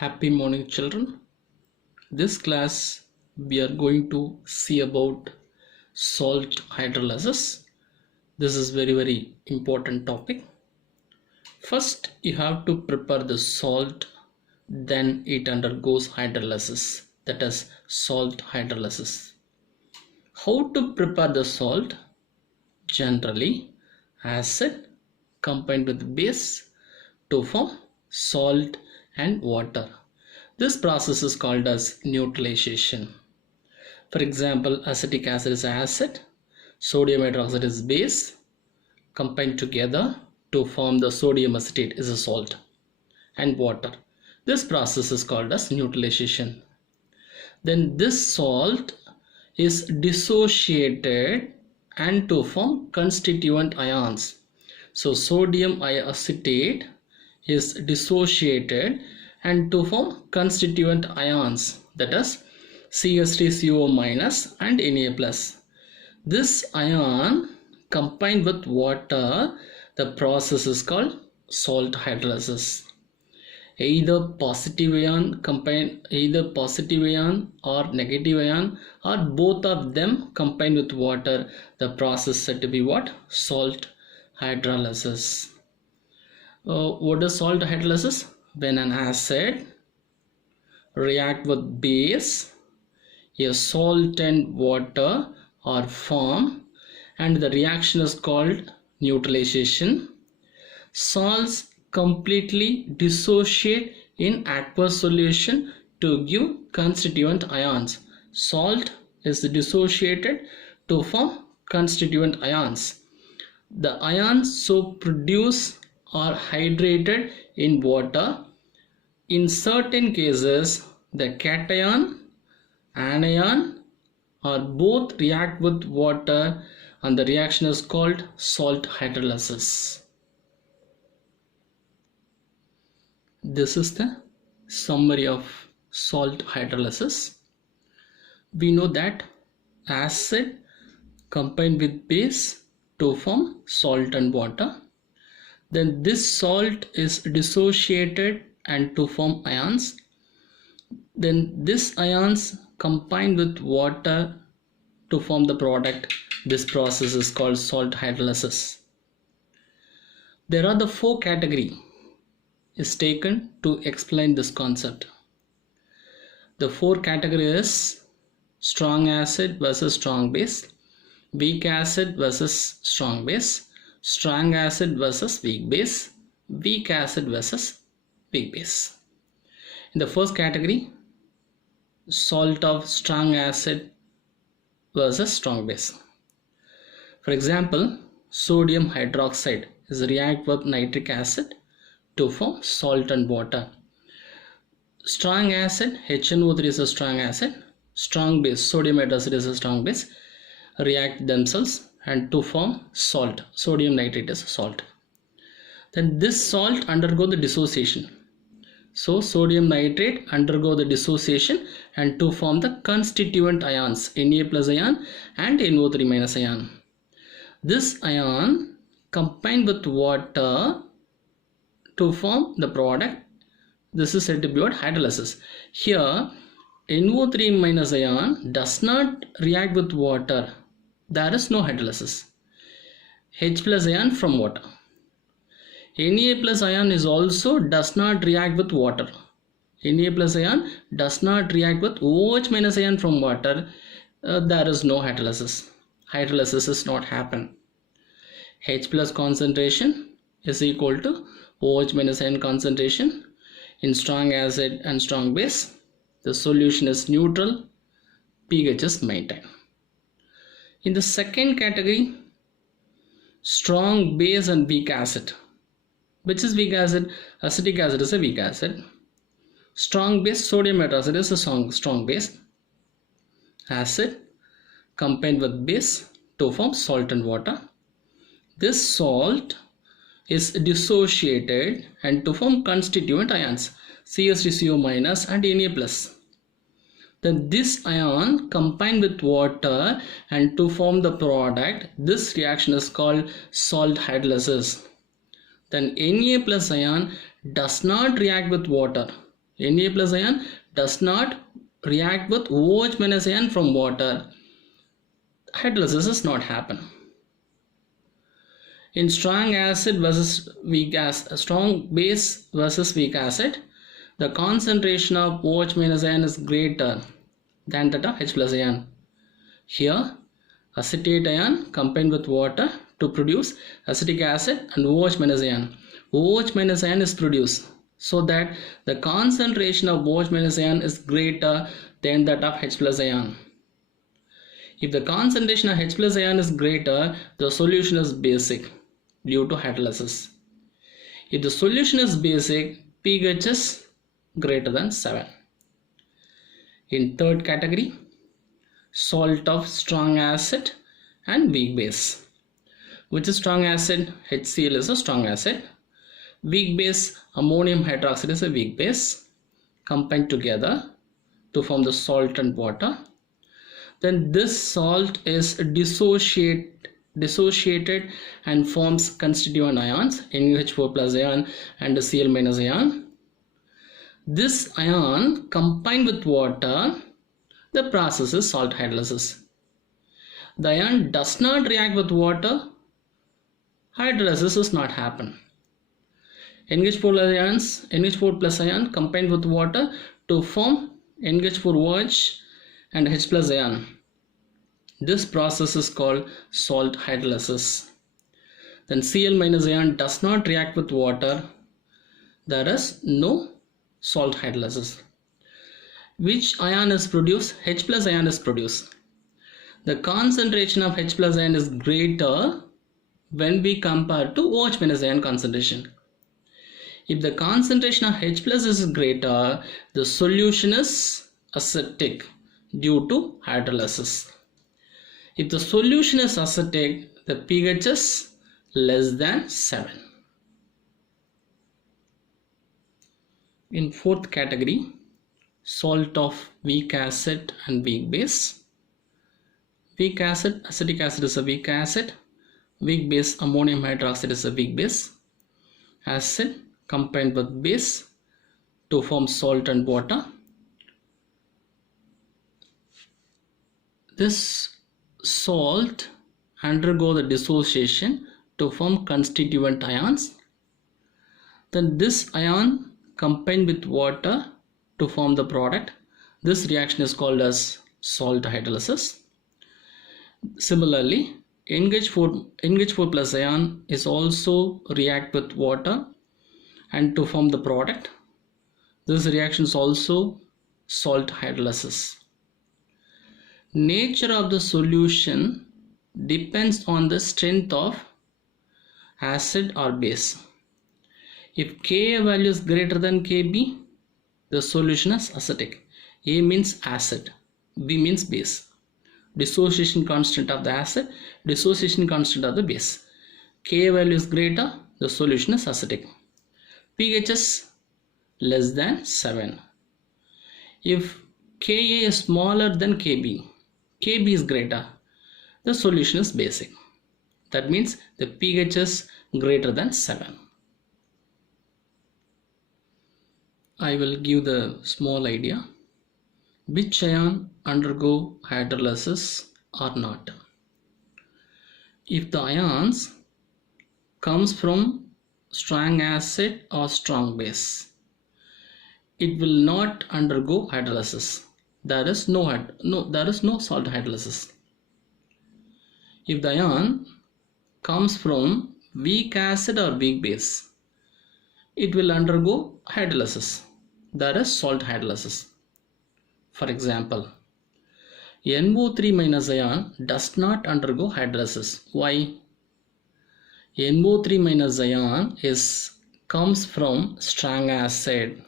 Happy morning, children. This class we are going to see about salt hydrolysis. This is very important topic. First you have to prepare the salt, then it undergoes hydrolysis, that is salt hydrolysis. How to prepare the salt? Generally acid combined with base to form salt and water. This process is called as neutralization. For example, acetic acid is acid, sodium hydroxide is base, combined together to form the sodium acetate is a salt, and water. This process is called as neutralization. Then this salt is dissociated and to form constituent ions. So sodium acetate is dissociated and to form constituent ions, that is CH3CO- and Na+. This ion combined with water, the process is called salt hydrolysis. Either positive ion or negative ion or both of them combined with water, the process said to be what? Salt hydrolysis. What is salt hydrolysis? When an acid react with base, a salt and water are formed and the reaction is called neutralization. Salts completely dissociate in aqueous solution to give constituent ions. Salt is dissociated to form constituent ions. The ions so produced are hydrated in water. In certain cases, the cation, anion or both react with water and the reaction is called salt hydrolysis. This is the summary of salt hydrolysis. We know that acid combined with base to form salt and water. Then this salt is dissociated and to form ions. Then this ions combined with water to form the product. This process is called salt hydrolysis. There are the four categories is taken to explain this concept. The four categories: strong acid versus strong base, weak acid versus strong base, strong acid versus weak base, weak acid versus weak base. In the first category, salt of strong acid versus strong base. For example, sodium hydroxide is react with nitric acid to form salt and water. Strong acid, HNO3 is a strong acid, strong base, sodium hydroxide is a strong base, react themselves and to form salt, sodium nitrate is salt. Then this salt undergo the dissociation. So sodium nitrate undergo the dissociation and to form the constituent ions, Na+ ion and NO3- ion. This ion combined with water to form the product. This is said to be what? Hydrolysis. Here NO3- ion does not react with water. There is no hydrolysis. H+ ion from water. Na+ ion is also does not react with water. Na+ ion does not react with OH- ion from water. There is no hydrolysis. Hydrolysis is not happen. H+ concentration is equal to OH- ion concentration. In strong acid and strong base, the solution is neutral, pH is maintained. In the second category, strong base and weak acid. Which is weak acid? Acetic acid is a weak acid. Strong base, sodium hydroxide is a strong base. Acid combined with base to form salt and water. This salt is dissociated and to form constituent ions, CH3CO- and Na+. Then this ion combined with water and to form the product. This reaction is called salt hydrolysis. Then Na+ ion does not react with water. Na plus ion does not react with OH minus ion from water. Hydrolysis does not happen. In strong acid versus weak acid, strong base versus weak acid, the concentration of OH minus ion is greater than that of H plus ion. Here, acetate ion combined with water to produce acetic acid and OH minus ion. OH minus ion is produced so that the concentration of OH minus ion is greater than that of H plus ion. If the concentration of H plus ion is greater, the solution is basic due to hydrolysis. If the solution is basic, pH is greater than 7. In third category, salt of strong acid and weak base. Which is strong acid? HCl is a strong acid. Weak base, ammonium hydroxide is a weak base. Combined together to form the salt and water. Then this salt is dissociated and forms constituent ions, NaOH4 plus ion and Cl minus ion. This ion combined with water, the process is salt hydrolysis. The ion does not react with water, hydrolysis does not happen. NH4 plus ion combined with water to form NH4OH and H plus ion. This process is called salt hydrolysis. Then Cl minus ion does not react with water. There is no salt hydrolysis. Which ion is produced? H plus ion is produced. The concentration of H plus ion is greater when we compare to OH minus ion concentration. If the concentration of H plus is greater, the solution is acidic due to hydrolysis. If the solution is acidic, the pH is less than 7. In fourth category, salt of weak acid and weak base. Weak acid, acetic acid is a weak acid. Weak base, ammonium hydroxide is a weak base. Acid combined with base to form salt and water. This salt undergo the dissociation to form constituent ions. Then this ion combined with water to form the product. This reaction is called as salt hydrolysis. Similarly, NH4 plus ion is also react with water and to form the product. This reaction is also salt hydrolysis. Nature of the solution depends on the strength of acid or base. If Ka value is greater than Kb, the solution is acidic. A means acid, B means base. Dissociation constant of the acid, dissociation constant of the base. Ka value is greater, the solution is acidic. pH is less than 7. If Ka is smaller than Kb, Kb is greater, the solution is basic. That means the pH is greater than 7. I will give the small idea. Which ion undergo hydrolysis or not? If the ions comes from strong acid or strong base, it will not undergo hydrolysis. There is no salt hydrolysis. If the ion comes from weak acid or weak base, it will undergo hydrolysis. There is salt hydrolysis. For example, NO3 minus ion does not undergo hydrolysis. Why? NO3 minus ion comes from strong acid.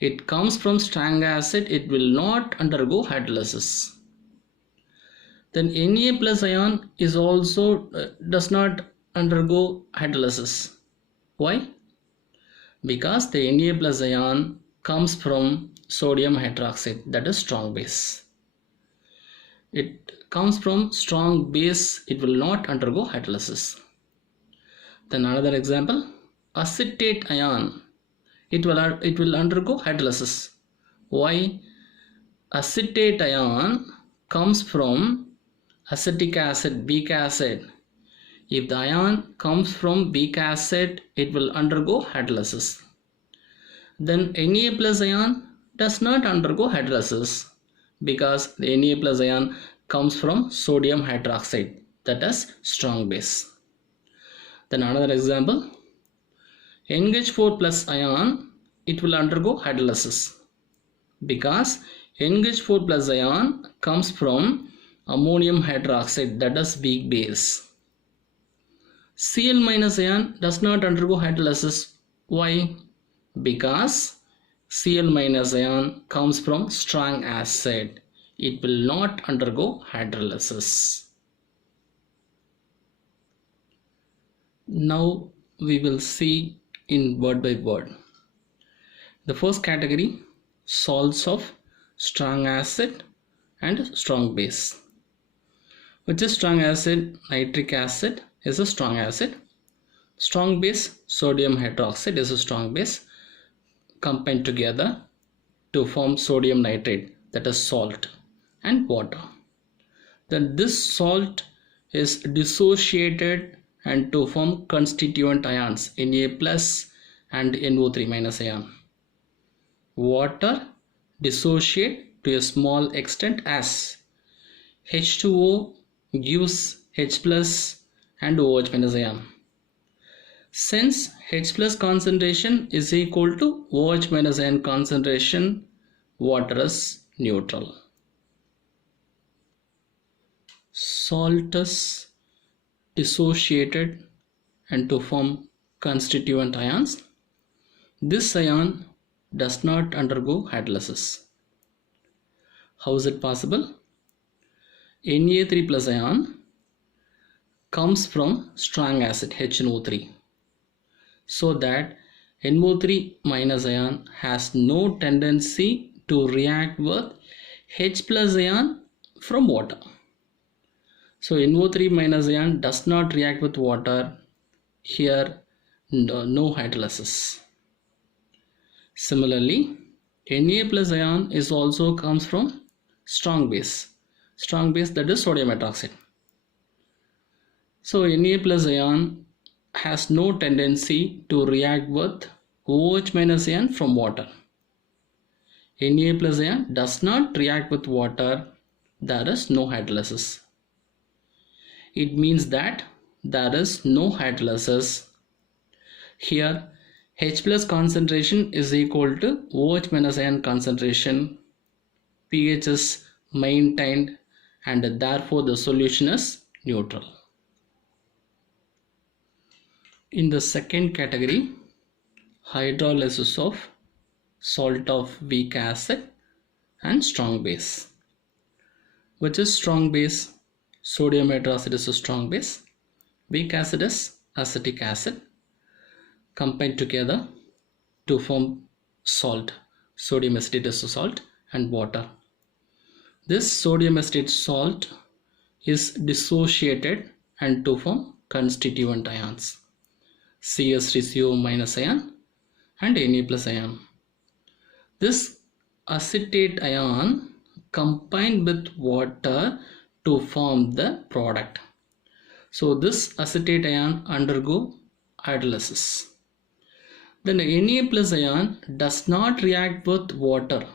It comes from strong acid, it will not undergo hydrolysis. Then Na plus ion is also does not undergo hydrolysis. Why? Because the Na plus ion comes from sodium hydroxide, that is strong base. It comes from strong base, it will not undergo hydrolysis. Then another example, acetate ion it will undergo hydrolysis. Why? Acetate ion comes from acetic acid, weak acid. If the ion comes from weak acid, it will undergo hydrolysis. Then Na plus ion does not undergo hydrolysis because the Na plus ion comes from sodium hydroxide, that is strong base. Then another example, NH4 plus ion, it will undergo hydrolysis because NH4 plus ion comes from ammonium hydroxide, that is weak base. Cl minus ion does not undergo hydrolysis. Why? Because Cl minus ion comes from strong acid. It will not undergo hydrolysis. Now we will see in word by word. The first category, salts of strong acid and strong base. Which is strong acid? Nitric acid is a strong acid. Strong base, sodium hydroxide is a strong base, combined together to form sodium nitrate, that is salt, and water. Then this salt is dissociated and to form constituent ions Na plus and NO3 minus ion. Water dissociate to a small extent as H2O gives H plus and OH minus ion. Since H plus concentration is equal to OH minus ion concentration, water is neutral. Salt is dissociated and to form constituent ions. This ion does not undergo hydrolysis. How is it possible? Na3 plus ion comes from strong acid HNO3, so that NO3 minus ion has no tendency to react with H plus ion from water. So NO3 minus ion does not react with water. Here no hydrolysis. Similarly, Na plus ion is also comes from strong base. Strong base, that is sodium hydroxide. So Na plus ion has no tendency to react with OH minus ion from water. Na plus ion does not react with water. There is no hydrolysis. It means that there is no hydrolysis. Here H plus concentration is equal to OH minus ion concentration. pH is maintained and therefore the solution is neutral. In the second category, hydrolysis of salt of weak acid and strong base. Which is strong base? Sodium hydroxide is a strong base. Weak acid is acetic acid, combined together to form salt. Sodium acetate is a salt and water. This sodium acetate salt is dissociated and to form constituent ions, CS3CO minus ion and Na plus ion. This acetate ion combined with water to form the product. So this acetate ion undergo hydrolysis. Then Na plus ion does not react with water.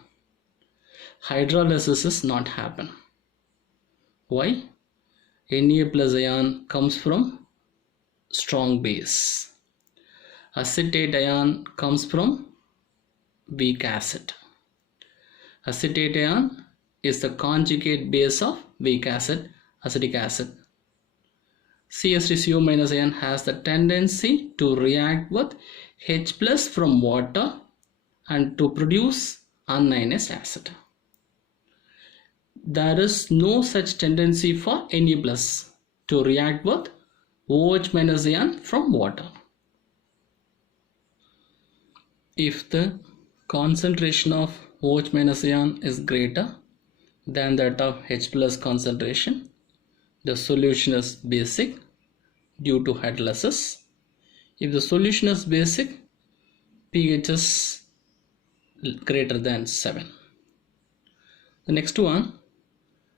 Hydrolysis is not happen. Why? Na plus ion comes from strong base. Acetate ion comes from weak acid. Acetate ion is the conjugate base of weak acid, acetic acid. CS3CO minus ion has the tendency to react with H plus from water and to produce unionized acid. There is no such tendency for Na plus to react with OH minus ion from water. If the concentration of OH minus ion is greater than that of H plus concentration, the solution is basic due to hydrolysis. If the solution is basic, pH is greater than 7. The next one,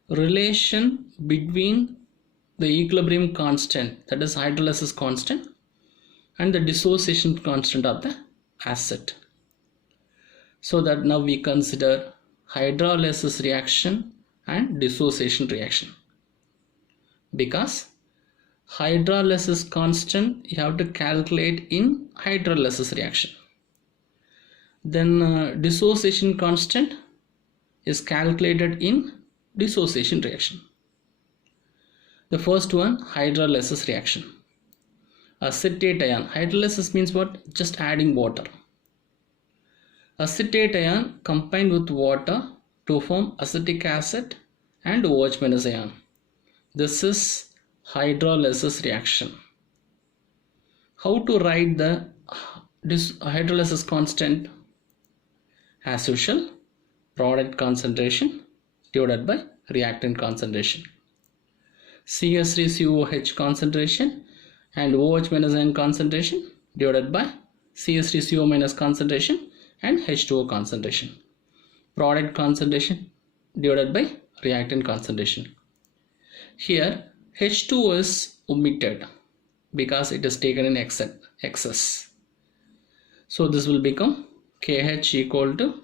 relation between the equilibrium constant, that is hydrolysis constant, and the dissociation constant of the acid. So that now we consider hydrolysis reaction and dissociation reaction. Because hydrolysis constant you have to calculate in hydrolysis reaction. Then dissociation constant is calculated in dissociation reaction. The first one, hydrolysis reaction. Acetate ion. Hydrolysis means what? Just adding water. Acetate ion combined with water to form acetic acid and OH- ion. This is hydrolysis reaction. How to write the hydrolysis constant? As usual, product concentration divided by reactant concentration. CH3COH concentration and OH- ion concentration divided by CH3CO- concentration and H2O concentration. Product concentration divided by reactant concentration. Here H2O is omitted because it is taken in excess. So this will become KH equal to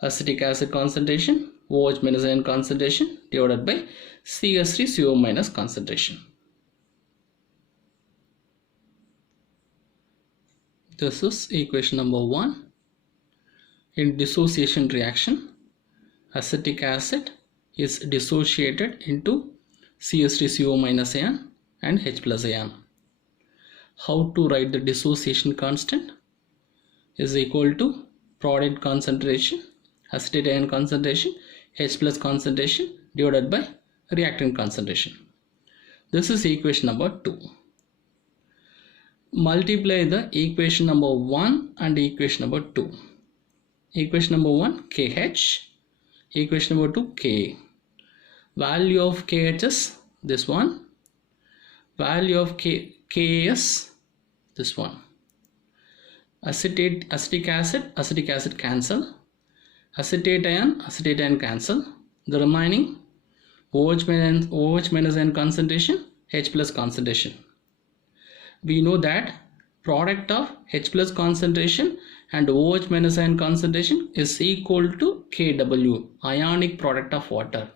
acetic acid concentration, OH- ion concentration divided by CH3CO- concentration. This is equation number 1. In dissociation reaction, acetic acid is dissociated into CH3CO- ion and H+ ion. How to write the dissociation constant? Is equal to product concentration, acetate ion concentration, H+ concentration divided by reactant concentration. This is equation number 2. Multiply the equation number 1 and equation number 2. Equation number 1 KH, equation number 2 Ka. Value of KH is this one, value of Ka is this one. Acetic acid cancel, acetate ion cancel. The remaining OH- ion concentration, H+ concentration. We know that product of H+ concentration and OH- ion concentration is equal to Kw, ionic product of water.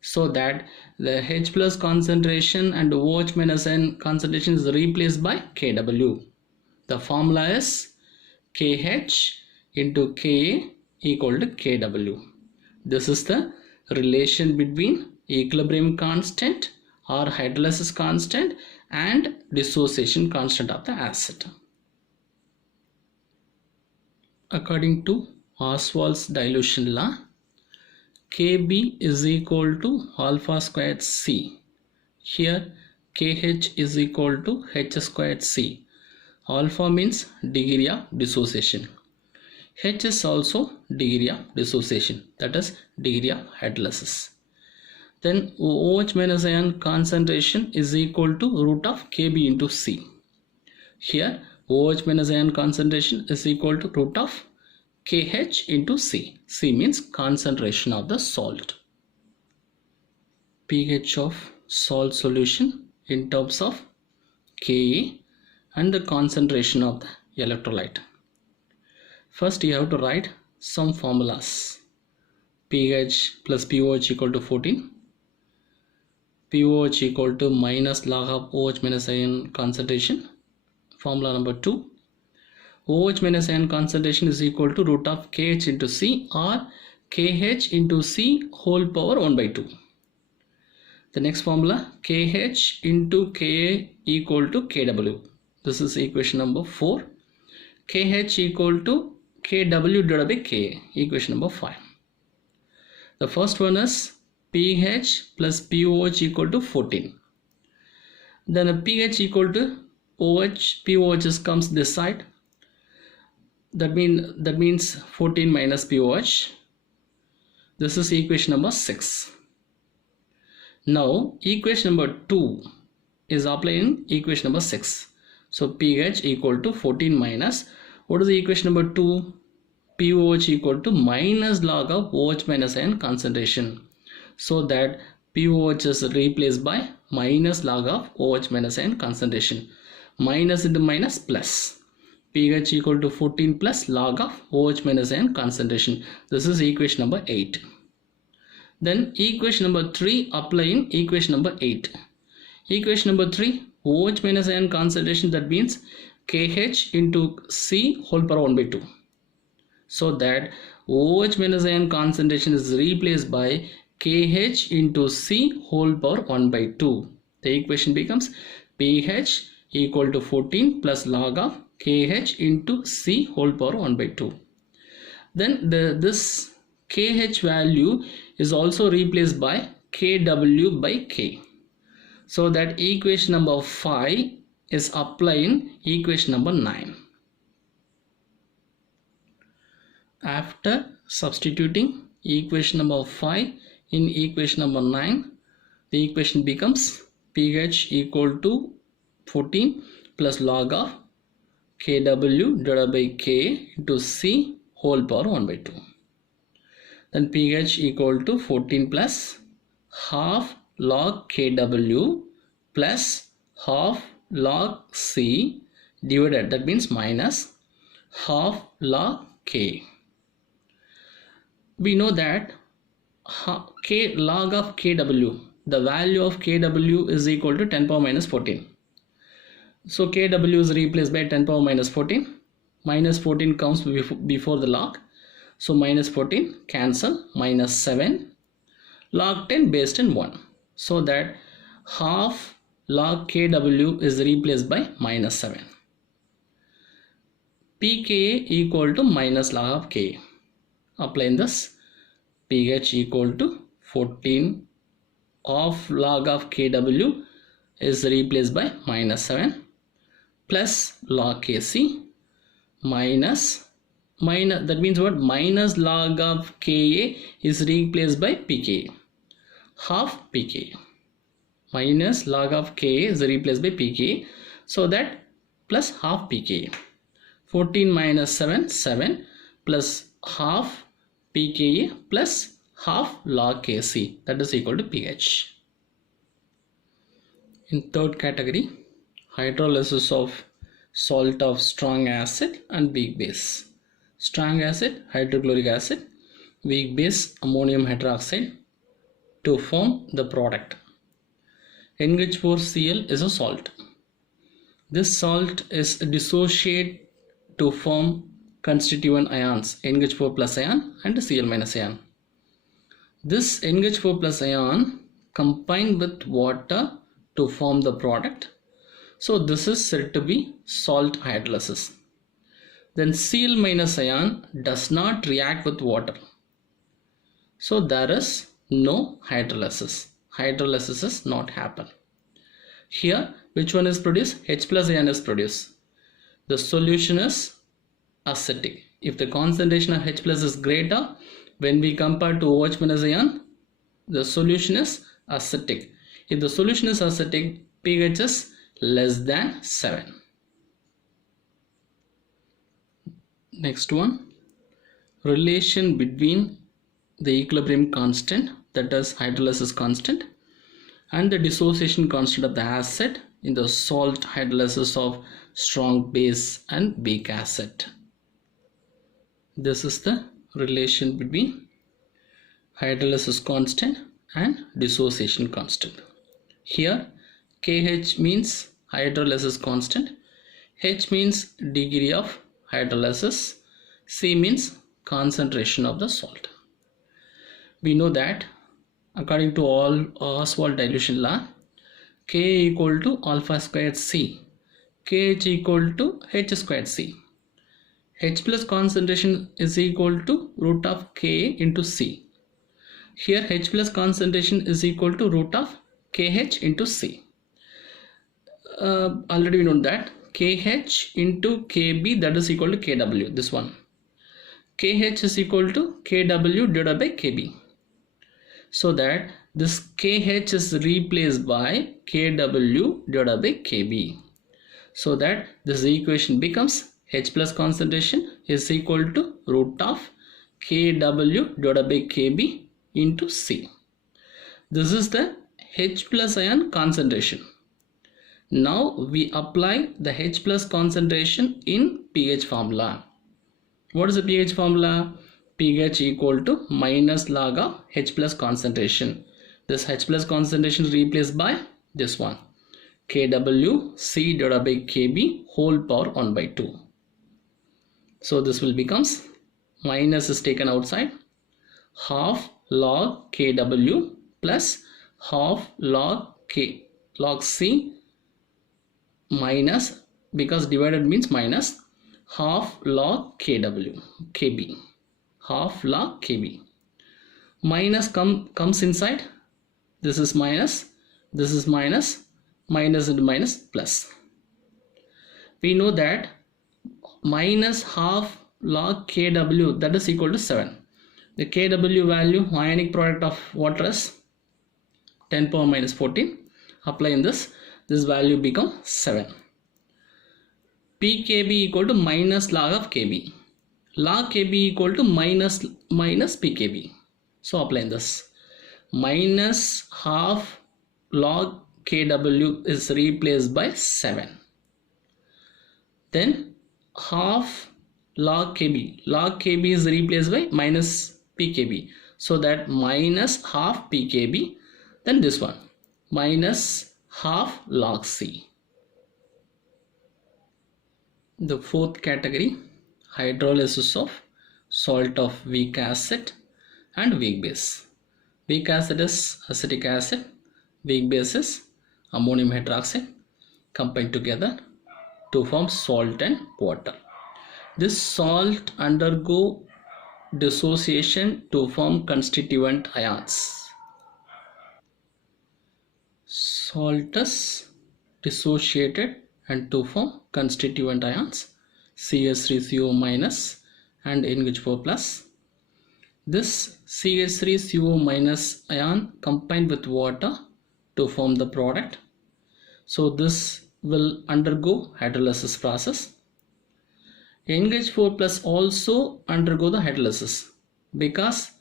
So that the H+ concentration and OH- ion concentration is replaced by Kw. The formula is KH into Ka equal to Kw. This is the relation between equilibrium constant or hydrolysis constant and dissociation constant of the acid. According to Ostwald's dilution law, Kb is equal to alpha squared C. Here Kh is equal to H squared C. Alpha means degree of dissociation. H is also degree of dissociation, that is degree of hydrolysis. Then OH- ion concentration is equal to root of Kb into C. Here OH- ion concentration is equal to root of Kh into C. C means concentration of the salt. pH of salt solution in terms of Ka and the concentration of the electrolyte. First you have to write some formulas. pH plus pOH equal to 14. pOH equal to minus log of OH- ion concentration. Formula number 2. OH- ion concentration is equal to root of Kh into C or Kh into C whole power 1 by 2. The next formula, Kh into Ka equal to Kw. This is equation number 4. Kh equal to Kw divided by Ka, equation number 5. The first one is pH plus pOH equal to 14. Then a pH equal to OH, pOH comes this side. That means 14 minus pOH. This is equation number 6. Now equation number 2 is applying equation number 6. So pH equal to 14 minus What is the equation number 2? POH equal to minus log of OH minus ion concentration. So that POH is replaced by minus log of OH minus ion concentration. Minus into minus plus. pH equal to 14 plus log of OH minus ion concentration. This is equation number 8. Then equation number 3 apply in equation number 8. Equation number 3, OH minus ion concentration, that means KH into C whole power 1 by 2. So that OH minus ion concentration is replaced by KH into C whole power 1 by 2. The equation becomes pH equal to 14 plus log of KH into C whole power 1 by 2. Then this KH value is also replaced by KW by K. So that equation number 5 is applied in equation number 9. After substituting equation number 5 in equation number 9, the equation becomes pH equal to 14 plus log of KW divided by K into C whole power 1 by 2. Then pH equal to 14 plus half log KW plus half log C divided, that means minus half log K. We know that K log of KW, the value of KW is equal to 10 power minus 14. So KW is replaced by 10 power minus 14. Minus 14 comes before the log. So minus 14 cancel, minus 7. Log 10 base 10 1. So that half log KW is replaced by minus 7. pKa equal to minus log of Ka. Applying this, pH equal to 14 of log of KW is replaced by minus 7 plus log Kc minus that means what? Minus log of Ka is replaced by pKa, half pKa. Minus log of Ka is replaced by pKa, so that plus half pKa. 14 minus 7, 7 plus half pKa plus half log Kc, that is equal to pH. In third category, hydrolysis of salt of strong acid and weak base. Strong acid, hydrochloric acid, weak base, ammonium hydroxide to form the product. NH4Cl is a salt. This salt is dissociate to form constituent ions NH4 plus ion and Cl minus ion. This NH4 plus ion combine with water to form the product. So this is said to be salt hydrolysis. Then Cl minus ion does not react with water. So there is no hydrolysis. Hydrolysis is not happen. Here which one is produced? H plus ion is produced. The solution is acidic. If the concentration of H plus is greater, when we compare to OH minus ion, the solution is acidic. If the solution is acidic, pH is less than 7. Next one, relation between the equilibrium constant, that is hydrolysis constant, and the dissociation constant of the acid in the salt hydrolysis of strong base and weak acid. This is the relation between hydrolysis constant and dissociation constant. Here KH means hydrolysis constant, H means degree of hydrolysis, C means concentration of the salt. We know that according to Oswald dilution law, K equal to alpha squared C, KH equal to H squared C. H plus concentration is equal to root of Ka into C. Here H plus concentration is equal to root of KH into C. Already we know that KH into KB, that is equal to KW, this one. KH is equal to KW divided by KB. So that this KH is replaced by KW divided by KB. So that this equation becomes H plus concentration is equal to root of Kw divided by Kb into C. This is the H plus ion concentration. Now we apply the H plus concentration in pH formula. What is the pH formula? pH equal to minus log of H plus concentration. This H plus concentration is replaced by this one, KWC divided by KB whole power 1 by 2. So this will becomes, minus is taken outside, half log KW plus half log C minus, because divided means minus, half log KB, half log KB. Minus comes inside, this is minus, this is minus, minus into minus plus. We know that minus half log Kw, that is equal to 7. The Kw value, ionic product of water, is 10 power minus 14. Apply in this value become 7. pKb equal to minus log of Kb. Log Kb equal to minus pKb. So apply in this. Minus half log Kw is replaced by 7. Then half log Kb. Log Kb is replaced by minus pKb. So that minus half pKb. Then this one, minus half log C. The fourth category, hydrolysis of salt of weak acid and weak base. Weak acid is acetic acid, weak base is ammonium hydroxide combined together to form salt and water. This salt undergo dissociation to form constituent ions. Salt is dissociated and to form constituent ions CH3CO minus and NH4 plus. This CH3CO minus ion combined with water to form the product. So this will undergo hydrolysis process. NH4 plus also undergo the hydrolysis because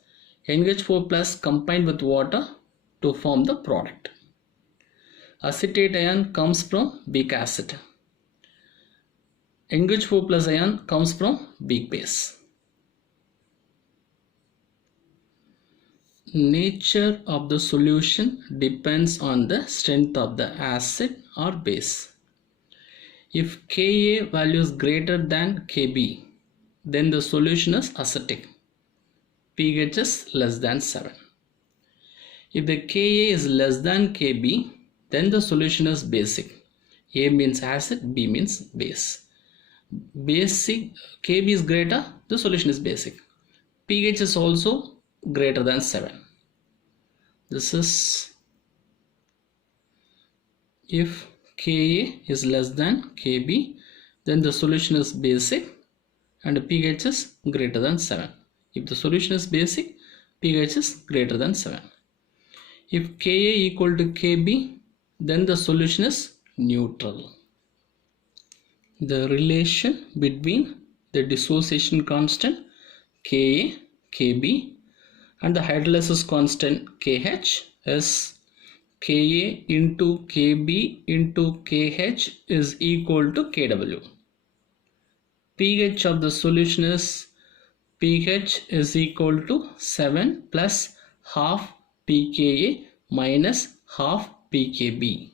NH4 plus combined with water to form the product. Acetate ion comes from weak acid. NH4 plus ion comes from weak base. Nature of the solution depends on the strength of the acid or base. If Ka value is greater than Kb, then the solution is acidic. pH is less than 7. If the Ka is less than Kb, then the solution is basic. A means acid, B means base. Basic, Kb is greater, the solution is basic. pH is also greater than 7. This is if Ka is less than Kb, then the solution is basic and pH is greater than 7. If the solution is basic, pH is greater than 7. If Ka equal to Kb, then the solution is neutral. The relation between the dissociation constant Ka, Kb and the hydrolysis constant Kh is Ka into Kb into Kh is equal to Kw. pH of the solution is pH is equal to 7 plus half pKa minus half pKb.